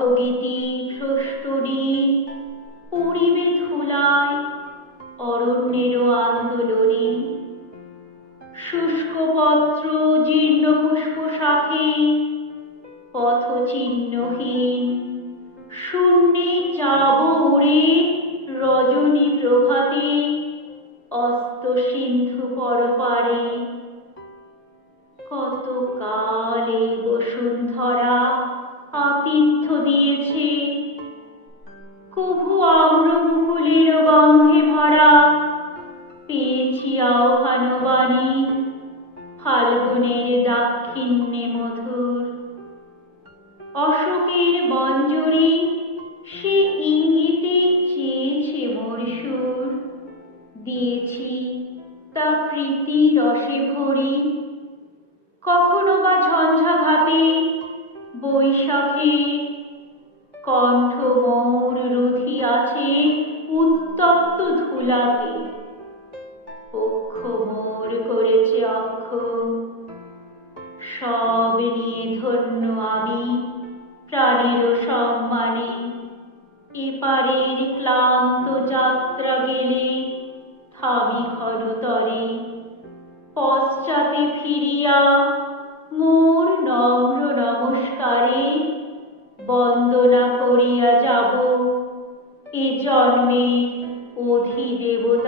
পথগীতি ভ্রষ্টনী পরিবে ধুলায় অরণ্যেরও আন্দোলনে। শুষ্ক পত্র জীর্ণ পুষ্প শাখে পথচিহ্নহীন শূন্যে যাব উড়ে রজনী প্রভাতে অস্ত সিন্ধু পরপারে। কত কালে বসুন্ধরা আতিথ্য দিয়েছে, কভু আম্রমুকুলের গন্ধে ভরা পেয়েছি আহ্বানবাণী ফাল্গুনের দাক্ষিণ্যে মধুর। অশোকের বঞ্জরি সে ইঙ্গিতে চেয়েছে মোর সুর, দিয়েছি তা প্রীতি রসে ভরি। কখনো বা ঝঞ্ঝাঘাতে বৈশাখে কণ্ঠ মোর রুধিয়াছে উত্তপ্ত ধুলাতে। পক্ষ মোর করেছে অক্ষম, সব নিয়ে ধন্য আমি প্রাণের সম্মানে। এপারের ক্লান্ত যাত্রা গেলে থামি ঘনতরে, পশ্চাতে ফিরিয়া মোর নম্র নমস্কারে বন্দনা করিয়া যাব এ জন্মের অধিদেবতা।